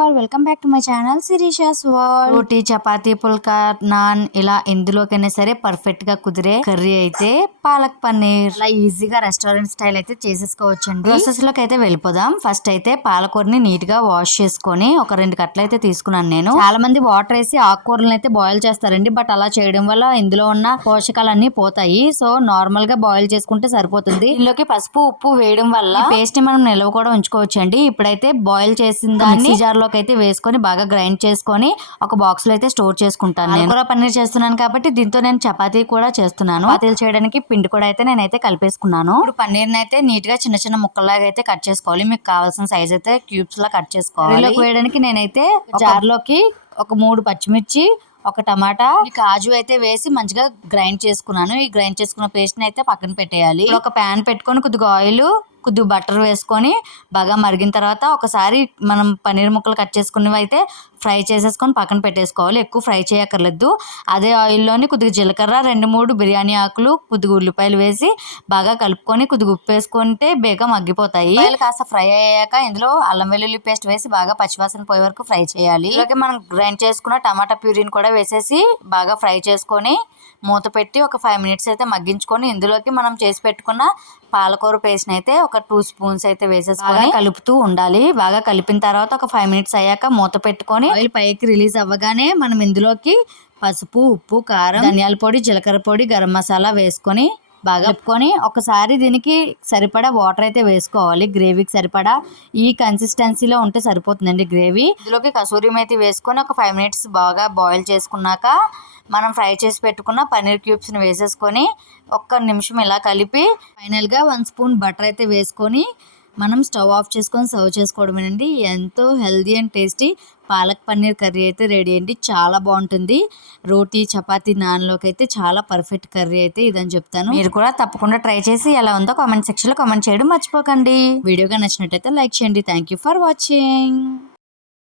All welcome back to my channel Sirisha's world. రోటీ, చపాతీ, పుల్కా, నాన్ ఇలా ఎందులోకైనా సరే పర్ఫెక్ట్ గా కుదిరే కర్రీ అయితే పాలక్ పన్నీర్. అలా ఈజీగా రెస్టారెంట్ స్టైల్ అయితే చేసేసుకోవచ్చండి. ప్రాసెస్ లోకి అయితే వెళ్ళిపోదాం. ఫస్ట్ అయితే పాలకూరని నీట్ గా వాష్ చేసుకొని ఒక 2 కట్టలు అయితే తీసుకున్నాను నేను. చాలా మంది వాటర్ వేసి ఆకుకూరలను అయితే బాయిల్ చేస్తారండి, బట్ అలా చేయడం వల్ల ఇందులో ఉన్న పోషకాలన్నీ పోతాయి. సో నార్మల్ గా బాయిల్ చేసుకుంటే సరిపోతుంది. ఇందులోకి పసుపు, ఉప్పు వేయడం వల్ల పేస్ట్ ని మనం నిల్వ కూడా ఉంచుకోవచ్చు అండి. ఇప్పుడైతే బాయిల్ చేసిన దాన్ని జార్ లోకి అయితే వేసుకొని బాగా గ్రైండ్ చేసుకొని ఒక బాక్స్ లో అయితే స్టోర్ చేసుకుంటాను. నేను కూడా పన్నీర్ చేస్తున్నాను కాబట్టి దీంతో నేను చపాతీ కూడా చేస్తున్నాను. చపాతీలు చేయడానికి పిండి కూడా అయితే నేనైతే కలిపేసుకున్నాను. ఇప్పుడు పన్నీర్ అయితే నీట్ గా చిన్న చిన్న ముక్కల్లాగా అయితే కట్ చేసుకోవాలి. మీకు కావాల్సిన సైజ్ అయితే క్యూబ్స్ లా కట్ చేసుకోవాలి. వేయడానికి నేనైతే జార్ లోకి ఒక 3 పచ్చిమిర్చి, ఒక టమాటా, కాజు అయితే వేసి మంచిగా గ్రైండ్ చేసుకున్నాను. ఈ గ్రైండ్ చేసుకున్న పేస్ట్ ని అయితే పక్కన పెట్టేయాలి. ఒక ప్యాన్ పెట్టుకొని కొద్దిగా ఆయిల్, కొద్దిగా బటర్ వేసుకొని బాగా మరిగిన తర్వాత ఒకసారి మనం పన్నీర్ ముక్కలు కట్ చేసుకున్నవి అయితే ఫ్రై చేసేసుకొని పక్కన పెట్టేసుకోవాలి. ఎక్కువ ఫ్రై చేయక్కర్లేదు. అదే ఆయిల్లోని కొద్దిగా జీలకర్ర, 2-3 బిర్యానీ ఆకులు, కొద్దిగా ఉల్లిపాయలు వేసి బాగా కలుపుకొని కొద్దిగా ఉప్పు వేసుకుంటే బేగా మగ్గిపోతాయి. కాస్త ఫ్రై అయ్యాక ఇందులో అల్లం వెల్లుల్లి పేస్ట్ వేసి బాగా పచ్చివాసన పోయే వరకు ఫ్రై చేయాలి. ఇలాగే మనం గ్రైండ్ చేసుకున్న టమాటా ప్యూరీని కూడా వేసేసి బాగా ఫ్రై చేసుకొని మూత పెట్టి ఒక 5 మినిట్స్ అయితే మగ్గించుకొని ఇందులోకి మనం చేసి పెట్టుకున్న పాలకూర పేస్ట్ అయితే ఒక 2 స్పూన్స్ అయితే వేసేసుకొని కలుపుతూ ఉండాలి. బాగా కలిపిన తర్వాత ఒక 5 మినిట్స్ అయ్యాక మూత పెట్టుకొని ఆయిల్ పైకి రిలీజ్ అవ్వగానే మనం ఇందులోకి పసుపు, ఉప్పు, కారం, ధనియాల పొడి, జీలకర్ర పొడి, గరం మసాలా వేసుకొని బాగా కలుపుకొని ఒకసారి దీనికి సరిపడా వాటర్ అయితే వేసుకోవాలి. గ్రేవీకి సరిపడా ఈ కన్సిస్టెన్సీలో ఉంటే సరిపోతుందండి గ్రేవీ. ఇందులోకి కసూరి మేతి వేసుకొని ఒక 5 మినిట్స్ బాగా బాయిల్ చేసుకున్నాక మనం ఫ్రై చేసి పెట్టుకున్న పన్నీర్ క్యూబ్స్ని వేసేసుకొని ఒక్క నిమిషం ఇలా కలిపి ఫైనల్గా 1 స్పూన్ బటర్ అయితే వేసుకొని మనం స్టవ్ ఆఫ్ చేసుకొని సర్వ్ చేసుకోవడమేనండి. ఎంతో healthy and tasty palak paneer curry అయితే రెడీ అండి. చాలా బాగుంటుంది. రోటీ, చపాతీ, నాన్లోకి అయితే చాలా పర్ఫెక్ట్ కర్రీ అయితే ఇదని చెప్తాను. మీరు కూడా తప్పకుండా ట్రై చేసి ఎలా ఉందో కామెంట్ సెక్షన్లో కామెంట్ చేయడం మర్చిపోకండి. వీడియోగా నచ్చినట్టయితే లైక్ చేయండి. Thank you for watching.